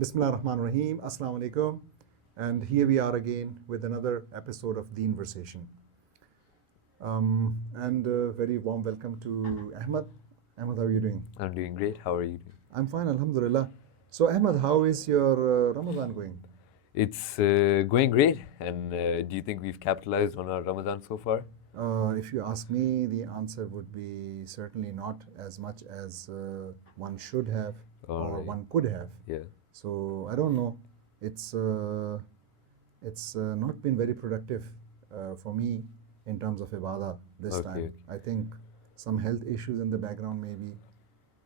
Bismillah ar-Rahman ar-Rahim. Assalamu alaikum. And here we are again with another episode of Deenversation. And a very warm welcome to Ahmad. Ahmad, how are you doing? I'm doing great. How are you doing? I'm fine, alhamdulillah. So Ahmad, how is your Ramadan going? It's going great. And do you think we've capitalized on our Ramadan so far? If you ask me, the answer would be certainly not as much as one should have or Alright. one could have. Yeah. So I don't know. It's not been very productive for me in terms of ibadah this Okay, time. okay. I think some health issues in the background maybe.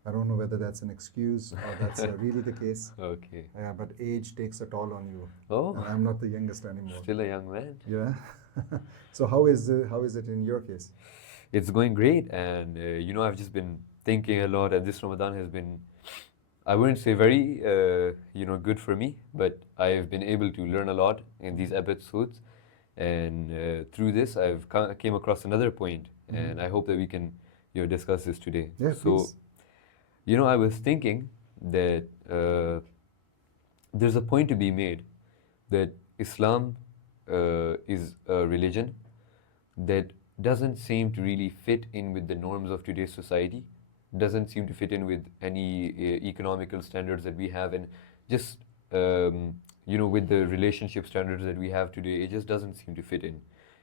I don't know whether that's an excuse or that's really the case. Okay. Yeah, but age takes a toll on you. Oh, And I'm not the youngest anymore. still a young man. Yeah. So how is it in your case? It's going great. And, I've just been thinking a lot. And this Ramadan has been, I wouldn't say very, good for me. But I've been able to learn a lot in these episodes. And through this, I've came across another point. And I hope that we can, discuss this today. Yeah, please. I was thinking that there's a point to be made that Islam is a religion that doesn't seem to really fit in with the norms of today's society, doesn't seem to fit in with any economical standards that we have, and just, with the relationship standards that we have today, it just doesn't seem to fit in.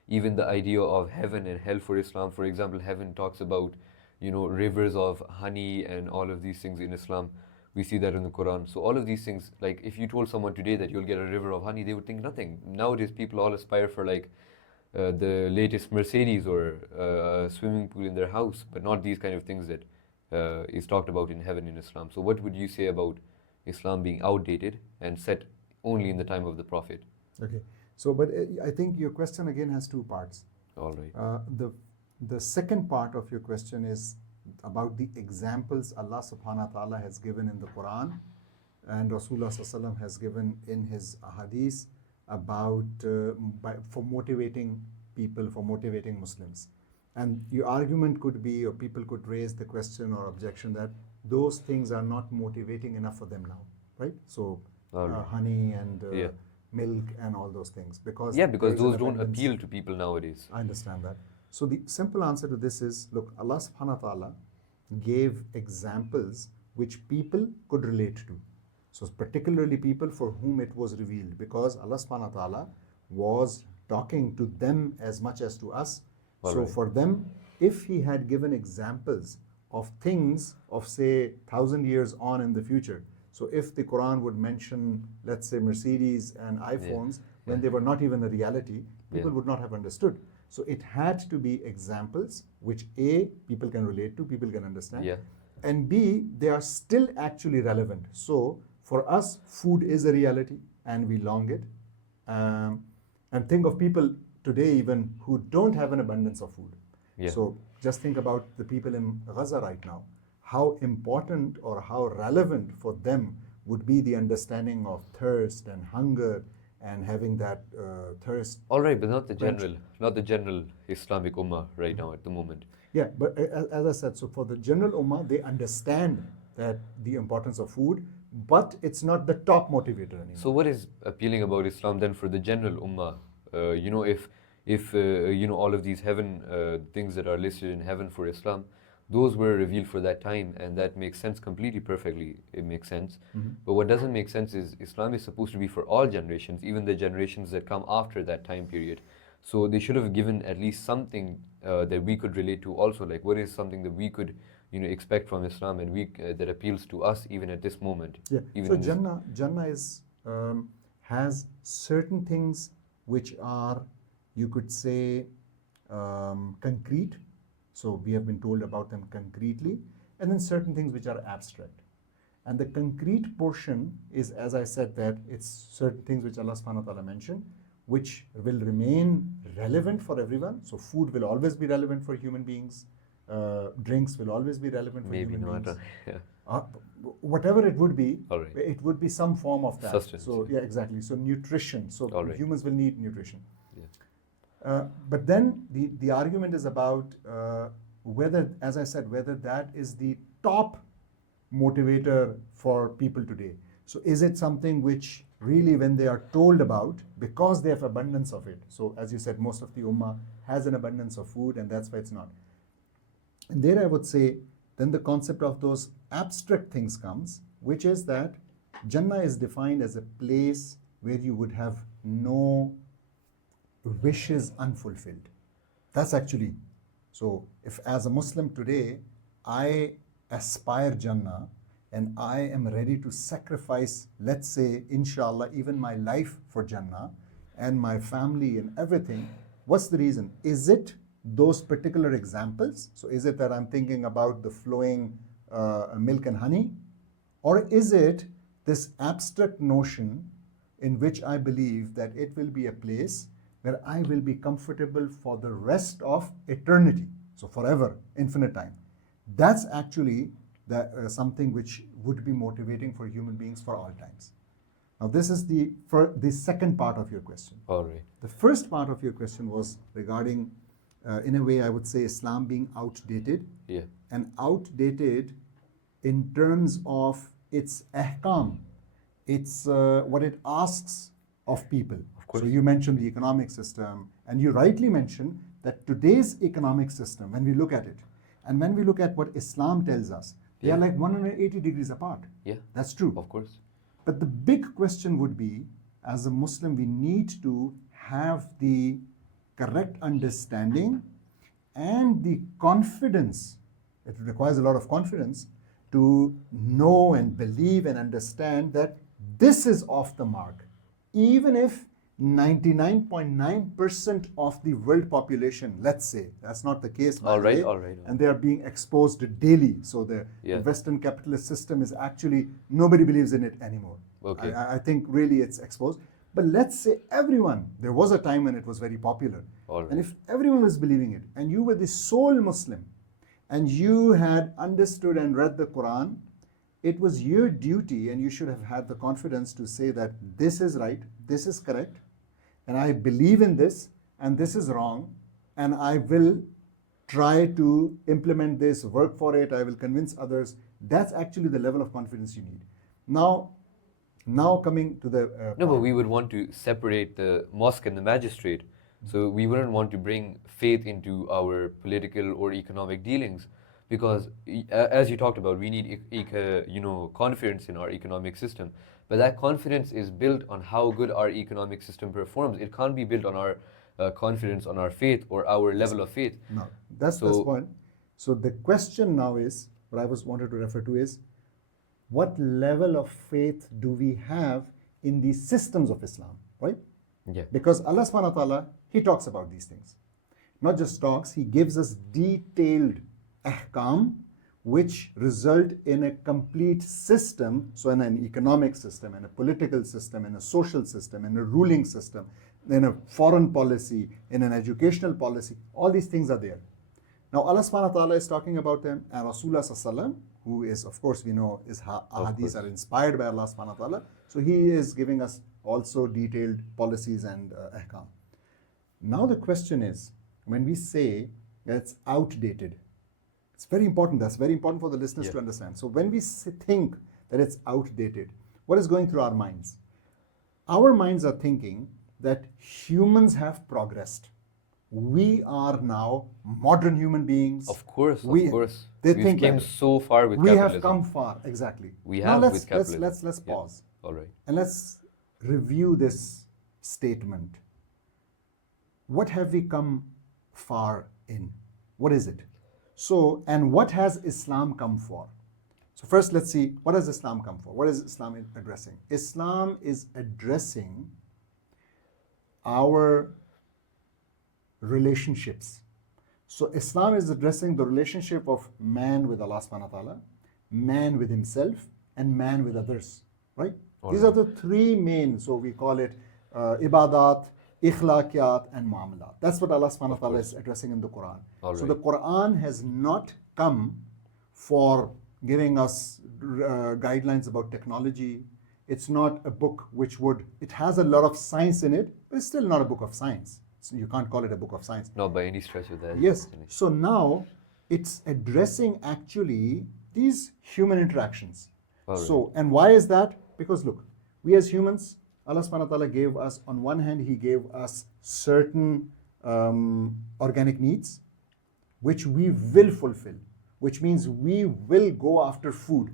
Even the idea of heaven and hell for Islam, for example, heaven talks about rivers of honey and all of these things in Islam. We see that in the Quran. So all of these things, like if you told someone today that you'll get a river of honey, they would think nothing. Nowadays, people all aspire for the latest Mercedes or a swimming pool in their house, but not these kind of things that is talked about in heaven in Islam. So what would you say about Islam being outdated and set only in the time of the Prophet? Okay. So, but I think your question again has two parts. All right. The second part of your question is about the examples Allah subhanahu wa ta'ala has given in the Quran and Rasulullah sallallahu alaihi wasallam has given in his hadith about for motivating people, for motivating Muslims. And your argument could be, or people could raise the question or objection that those things are not motivating enough for them now, right? So honey and milk and all those things, because because there is an those don't abundance. appeal to people nowadays. I understand that. So the simple answer to this is, look, Allah subhanahu wa ta'ala gave examples which people could relate to. So particularly people for whom it was revealed, because Allah subhanahu wa ta'ala was talking to them as much as to us. All So right. for them, if he had given examples of things of say 1,000 years on in the future, so if the Quran would mention, let's say, Mercedes and iPhones when they were not even a reality, people would not have understood. So it had to be examples which A, people can relate to, people can understand, Yeah. and B, they are still actually relevant. So for us, food is a reality and we long it. And think of people today even who don't have an abundance of food. Yeah. So just think about the people in Gaza right now. How important or how relevant for them would be the understanding of thirst and hunger and having that thirst. All right, but not the general Islamic Ummah right now at the moment. Yeah, but as I said, so for the general ummah, they understand that the importance of food, but it's not the top motivator anymore. So what is appealing about Islam then for the general Ummah? If all of these heaven things that are listed in heaven for Islam, those were revealed for that time, and that makes sense completely perfectly. It makes sense. But what doesn't make sense is Islam is supposed to be for all generations, even the generations that come after that time period. So they should have given at least something that we could relate to also, like what is something that we could expect from Islam and that appeals to us even at this moment. Yeah. Even So in this- Jannah is has certain things which are, you could say, concrete. So we have been told about them concretely, and then certain things which are abstract. And the concrete portion is, as I said, that it's certain things which Allah subhanahu wa ta'ala mentioned, which will remain relevant for everyone. So food will always be relevant for human beings. Drinks will always be relevant for maybe human not. beings. Yeah. Whatever it would be, All right. it would be some form of that. Sustenance. So yeah, exactly. So nutrition. So All right. humans will need nutrition. Yeah. But then the argument is about whether, as I said, whether that is the top motivator for people today. So is it something which really, when they are told about, because they have abundance of it, so as you said, most of the ummah has an abundance of food, and that's why it's not. And there I would say, then the concept of those abstract things comes, which is that Jannah is defined as a place where you would have no wishes unfulfilled. That's actually, so if as a Muslim today, I aspire Jannah and I am ready to sacrifice, let's say, inshallah, even my life for Jannah and my family and everything, what's the reason? Is it those particular examples? So is it that I'm thinking about the flowing milk and honey? Or is it this abstract notion in which I believe that it will be a place where I will be comfortable for the rest of eternity, so forever, infinite time? That's actually something which would be motivating for human beings for all times. Now, this is the second part of your question. All right. The first part of your question was regarding, in a way, I would say Islam being outdated. Yeah. And outdated in terms of its ahkam, it's what it asks of people. Of course. So you mentioned the economic system, and you rightly mentioned that today's economic system, when we look at it, and when we look at what Islam tells us, they are like 180 degrees apart. Yeah. That's true. Of course. But the big question would be, as a Muslim, we need to have the correct understanding and the confidence. It requires a lot of confidence to know and believe and understand that this is off the mark. Even if 99.9% of the world population, let's say, that's not the case, by All the right, way, all right. and they are being exposed daily. So the Western capitalist system is actually, nobody believes in it anymore. Okay. I think really it's exposed. But let's say everyone, there was a time when it was very popular. All right. And if everyone was believing it, and you were the sole Muslim, and you had understood and read the Quran, it was your duty, and you should have had the confidence to say that this is right, this is correct, and I believe in this, and this is wrong, and I will try to implement this, work for it, I will convince others. That's actually the level of confidence you need. Now coming to the No, but we would want to separate the mosque and the magistrate. So we wouldn't want to bring faith into our political or economic dealings, because as you talked about, we need confidence in our economic system. But that confidence is built on how good our economic system performs. It can't be built on our confidence on our faith or our level of faith. No, that's the point. So the question now is, what I wanted to refer to is, what level of faith do we have in the systems of Islam, right? Yeah. Because Allah subhanahu wa ta'ala, He talks about these things. Not just talks, He gives us detailed ahkam which result in a complete system, so in an economic system, in a political system, in a social system, in a ruling system, in a foreign policy, in an educational policy, all these things are there. Now Allah subhanahu wa ta'ala is talking about them, and Rasulullah sallallahu alaihi wasallam, who is, of course, we know his ahadith are inspired by Allah subhanahu wa ta'ala, so he is giving us also detailed policies and ahkam. Now the question is, when we say that it's outdated, it's very important, that's very important for the listeners to understand. So when we think that it's outdated, what is going through our minds? Our minds are thinking that humans have progressed. We are now modern human beings. Of course, They We've think came like so far with we capitalism. have come far, exactly. We now have with capitalism. let's pause. All right. And let's review this statement. What have we come far in? What is it? So, and what has Islam come for? So first let's see, what has Islam come for? What is Islam addressing? Islam is addressing our relationships. So Islam is addressing the relationship of man with Allah subhanahu wa ta'ala, man with himself, and man with others, right? These are the three main, so we call it ibadat, ikhlaqiyat, and muamalat. That's what Allah subhanahu wa ta'ala is addressing in the Quran. So the Quran has not come for giving us guidelines about technology. It's not a book which it has a lot of science in it, but it's still not a book of science. So you can't call it a book of science. Not by any stretch of that. Yes. So now it's addressing actually these human interactions. So, and why is that? Because look, we as humans, Allah subhanahu wa ta'ala gave us, on one hand, He gave us certain organic needs, which we will fulfill, which means we will go after food,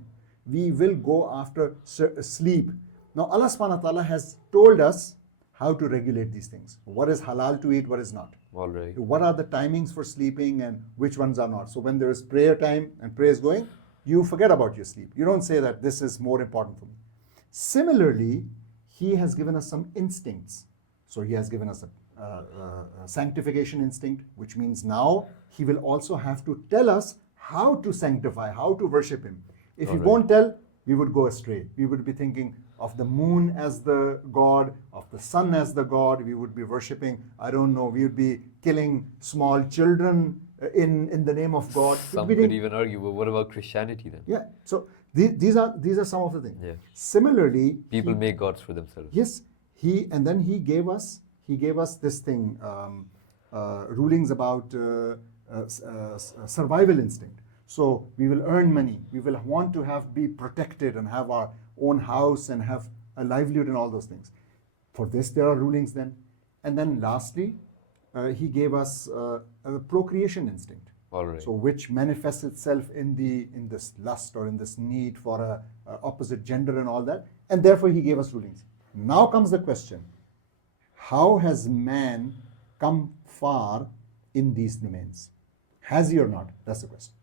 we will go after sleep. Now Allah subhanahu wa ta'ala has told us how to regulate these things. What is halal to eat, what is not. All right. What are the timings for sleeping and which ones are not. So when there is prayer time and prayer is going, you forget about your sleep. You don't say that this is more important for me. Similarly, He has given us some instincts. So He has given us a sanctification instinct, which means now He will also have to tell us how to sanctify, how to worship Him. If He won't tell, we would go astray. We would be thinking of the moon as the god, of the sun as the god. We would be worshipping, I don't know, we would be killing small children in the name of God. Some could even argue, but what about Christianity then? Yeah, so these are some of the things. Yeah. Similarly, People make gods for themselves. yes, He gave us this thing, rulings about survival instinct. So we will earn money, we will want to be protected and have our own house and have a livelihood and all those things. For this there are rulings then. And then lastly, He gave us a procreation instinct. All right. So which manifests itself in this lust or in this need for a opposite gender and all that. And therefore He gave us rulings. Now comes the question, how has man come far in these domains? Has he or not? That's the question.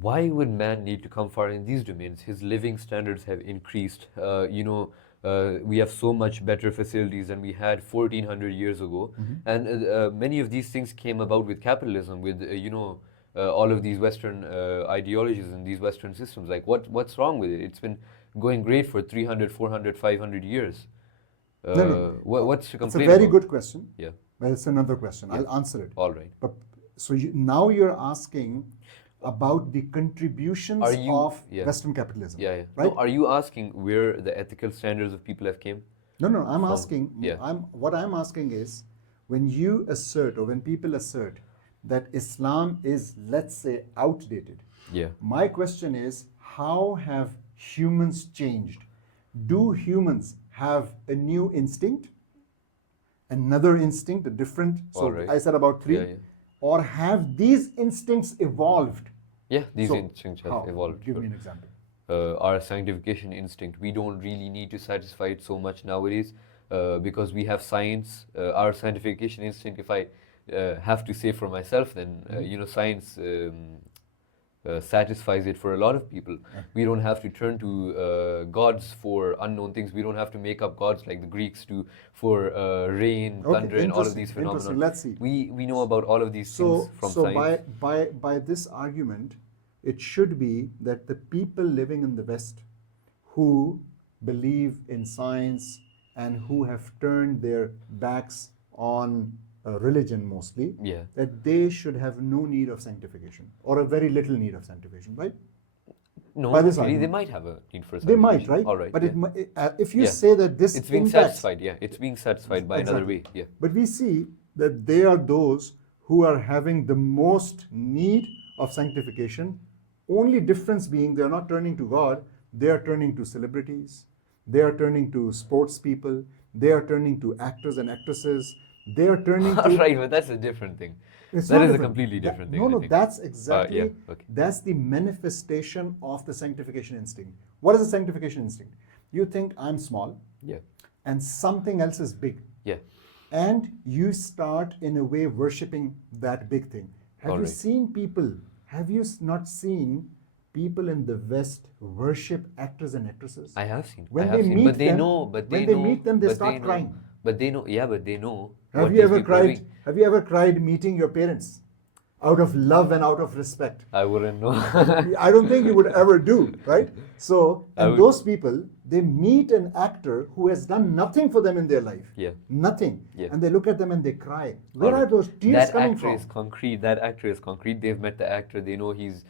Why would man need to come far in these domains? His living standards have increased. We have so much better facilities than we had 1400 years ago. And many of these things came about with capitalism, with, all of these Western ideologies and these Western systems. Like, what's wrong with it? It's been going great for 300, 400, 500 years. No. What's to It's a complain very about? good question. Yeah. But it's another question. I'll answer it. All right. But so now you're asking about the contributions of Western capitalism. Yeah. Right? No, are you asking where the ethical standards of people have came? No. I'm asking. Yeah. What I'm asking is, when you assert or when people assert that Islam is, let's say, outdated. Yeah. My question is, how have humans changed? Do humans have a new instinct? Another instinct, a different? So right. I said about 3. Yeah. Or have these instincts evolved? Yeah, these So, instincts have how? evolved. Give me an example. Our sanctification instinct, we don't really need to satisfy it so much nowadays because we have science. Our sanctification instinct, if I have to say for myself, then science satisfies it for a lot of people. We don't have to turn to gods for unknown things. We don't have to make up gods like the Greeks do for rain, thunder, and all of these phenomena. Interesting. Let's see. We know about all of these things from science. So by this argument, it should be that the people living in the West who believe in science and who have turned their backs on religion mostly, that they should have no need of sanctification or a very little need of sanctification, right? No, By this really, they argument. might have a need for They might, sanctification. right? All right. But if you say that this it's being impacts, satisfied, it's being satisfied by another way. Yeah. But we see that they are those who are having the most need of sanctification. Only difference being they are not turning to God, they are turning to celebrities, they are turning to sports people, they are turning to actors and actresses, they are turning to... Right, but that's a different thing. That is a completely different thing. No, that's exactly, that's the manifestation of the sanctification instinct. What is the sanctification instinct? You think I'm small, and something else is big. Yeah. And you start in a way worshipping that big thing. Have you seen people, have you not seen people in the West worship actors and actresses? I have seen. When I have they seen. meet But they them, know. But they when know. they meet them, they but start they know, crying. But they know. Yeah, but they know. Have what you these ever people are cried? doing. Have you ever cried meeting your parents out of love and out of respect? I wouldn't know. I don't think you would ever do, right? So, and those people, they meet an actor who has done nothing for them in their life. Yeah. Nothing. Yeah. And they look at them and they cry. Where are those tears coming from? That actor is concrete. That actor is concrete. They've met the actor. They know he's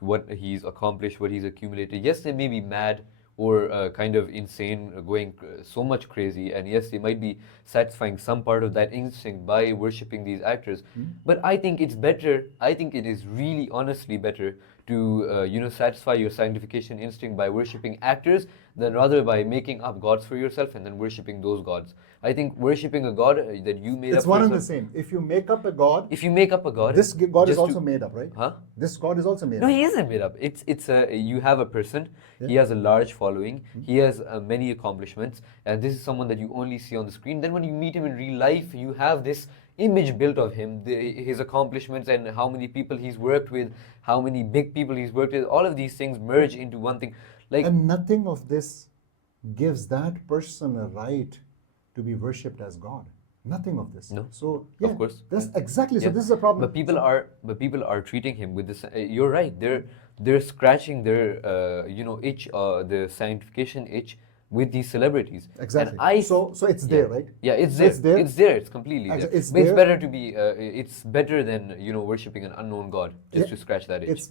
what he's accomplished, what he's accumulated. Yes, they may be mad or kind of insane, going so much crazy, and yes, they might be satisfying some part of that instinct by worshipping these actors. But I think it's better. I think it is really, honestly better to satisfy your sanctification instinct by worshipping actors than rather by making up gods for yourself and then worshipping those gods. I think worshipping a god that you made It's up one for and the yourself. same. If you make up a god, If you make up a god, this god is just also to- made up, right? Huh? This god is also made No, up. he isn't made up. It's a you have a person. Yeah. He has a large following. He has many accomplishments, and this is someone that you only see on the screen. Then when you meet him in real life, you have this image built of him, his accomplishments, and how many people he's worked with, how many big people he's worked with. All of these things merge into one thing. Like And nothing of this gives that person a right to be worshipped as God. Nothing of this. No. So yeah, Of course. that's exactly. So Yeah. this is a problem. But people are treating him with this. You're right. They're scratching their itch, the sanctification itch with these celebrities. Exactly. And So it's there, right? Yeah, it's So there. it's there. It's there. It's completely there. It's but it's there. better to be. It's better than worshipping an unknown god just Yeah. to scratch that itch.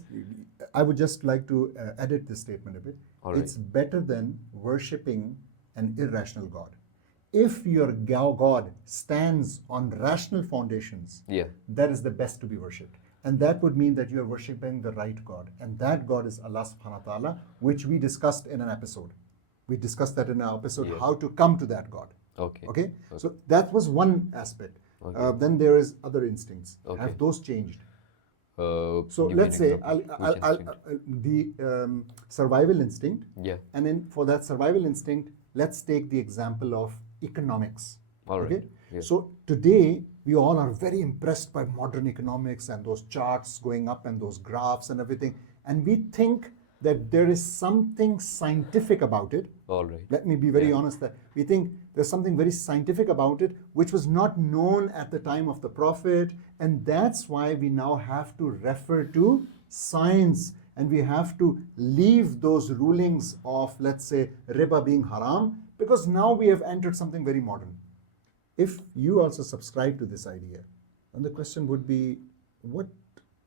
I would just like to edit this statement a bit. All right. It's better than worshipping an irrational God. If your God stands on rational foundations, Yeah. that is the best to be worshipped. And that would mean that you are worshipping the right God. And that God is Allah subhanahu wa ta'ala, which we discussed in an episode. We discussed that in our episode, Yeah. how to come to that God. Okay. Okay? So that was one aspect. Okay. Then there is other instincts. Okay. Have those changed? So give me let's an say example. Which instinct? the survival instinct, Yeah. and then for that survival instinct, let's take the example of economics. All right. Okay? Yeah. So today we all are very impressed by modern economics and those charts going up and those graphs and everything, and we think that there is something scientific about it. All right. Let me be very Yeah. honest that we think there's something very scientific about it which was not known at the time of the Prophet, and that's why we now have to refer to science and we have to leave those rulings of, let's say, riba being haram, because now we have entered something very modern. If you also subscribe to this idea, then the question would be, what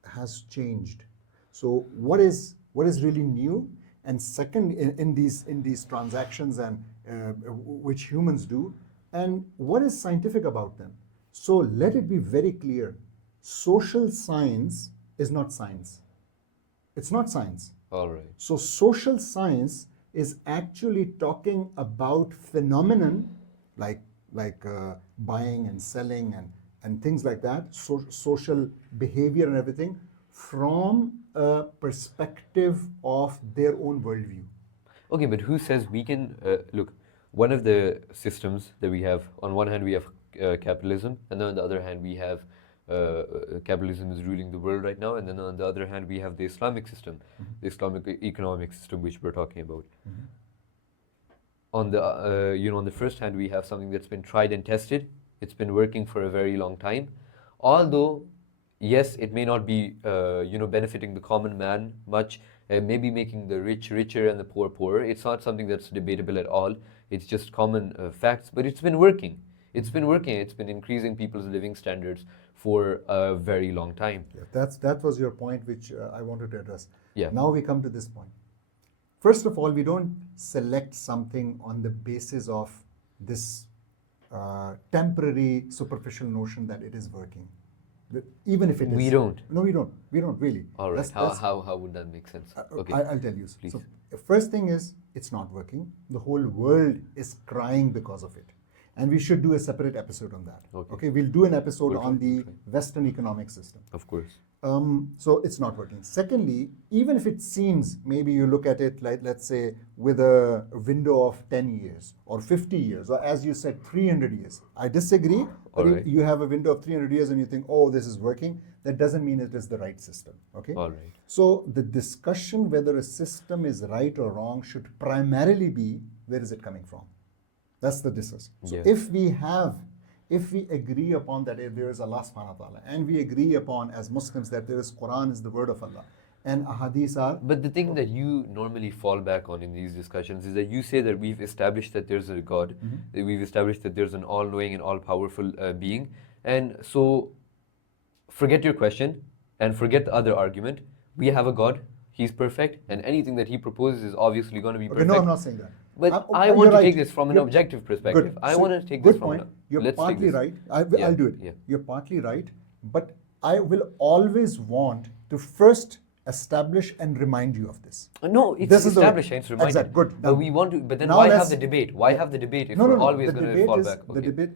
has changed? So what is really new? And second, in these transactions and which humans do, and what is scientific about them? So let it be very clear: social science is not science. It's not science. All right. So social science is actually talking about phenomenon like buying and selling and things like that, social behavior and everything, from a perspective of their own worldview. Okay, but who says we can look? One of the systems that we have, on one hand, we have capitalism, and then on the other hand, we have capitalism is ruling the world right now, and then on the other hand, we have the Islamic system, the Islamic economic system, which we're talking about. On the on the first hand, we have something that's been tried and tested. It's been working for a very long time, although yes, it may not be benefiting the common man much, maybe making the rich richer and the poor poorer. It's not something that's debatable at all. It's just common facts, but it's been working. It's been working. It's been increasing people's living standards for a very long time. Yeah, that was your point, which I wanted to address. Yeah. Now we come to this point. First of all, we don't select something on the basis of this temporary, superficial notion that it is working. Even if it is. We don't. No, we don't. We don't really. All right. That's- How would that make sense? Okay. I'll tell you. Please. So, the first thing is, it's not working. The whole world is crying because of it. And we should do a separate episode on that. Okay. We'll do an episode We'll try, on the we'll try. Western economic system. Of course. So it's not working. Secondly, even if it seems, maybe you look at it like, let's say, with a window of 10 years or 50 years, or as you said, 300 years. I disagree. But All right. you have a window of 300 years and you think, oh, this is working. That doesn't mean it is the right system. Okay. All right. So the discussion whether a system is right or wrong should primarily be, where is it coming from? That's the discussion. So Yeah. if we agree upon that there is Allah subhanahu wa ta'ala, and we agree upon as Muslims that there is Quran is the word of Allah, and ahadith are, But the thing that you normally fall back on in these discussions is that you say that we've established that there's a God, that we've established that there's an all-knowing and all-powerful being, and so forget your question and forget the other argument. We have a God, He's perfect, and anything that He proposes is obviously going to be okay, perfect. no, I'm not saying that. But I you're want to right. take this from an You're- objective perspective. Good. I So, want to take good this from point. an... You're Let's take partly this. right. Yeah, I'll do it. yeah. You're partly right, but I will always want to first establish and remind you of this. No, it's This is the way. established and it's reminded. Exact, good. But Now- we want to. But then now why let's- have the debate? Why have the debate if No, we're no. always The going to debate fall is back? the debate.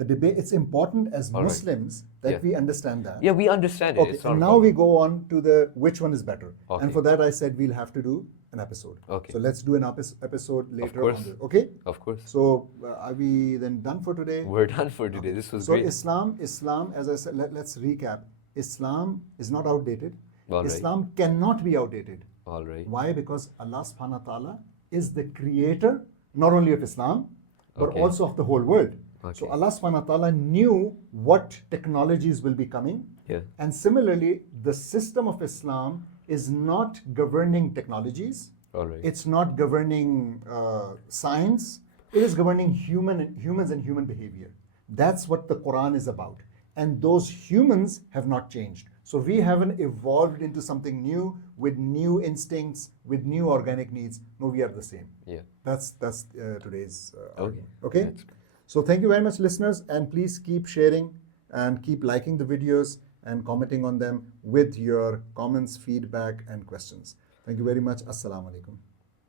The debate. It's important as All right. Muslims that Yeah. we understand that. Yeah, we understand it. Okay, It's not and a now problem. we go on to the which one is better. Okay. And for that, I said we'll have to do an episode. Okay. So let's do an episode later course. on. Okay. Of course. So are we then done for today? We're done for today. This was So great. Islam, as I said, let's recap. Islam is not outdated. All right. Islam cannot be outdated. All right. Why? Because Allah subhanahu wa ta'ala is the creator not only of Islam, but Okay. also of the whole world. Okay. So Allah subhanahu wa ta'ala knew what technologies will be coming. Yeah. And similarly, the system of Islam is not governing technologies. All right. It's not governing science. It is governing humans and human behavior. That's what the Quran is about. And those humans have not changed. So we haven't evolved into something new with new instincts, with new organic needs. No, we are the same. Yeah. That's today's Okay. argument. Okay? That's good. So thank you very much, listeners, and please keep sharing and keep liking the videos and commenting on them with your comments, feedback, and questions. Thank you very much. Assalamu alaikum.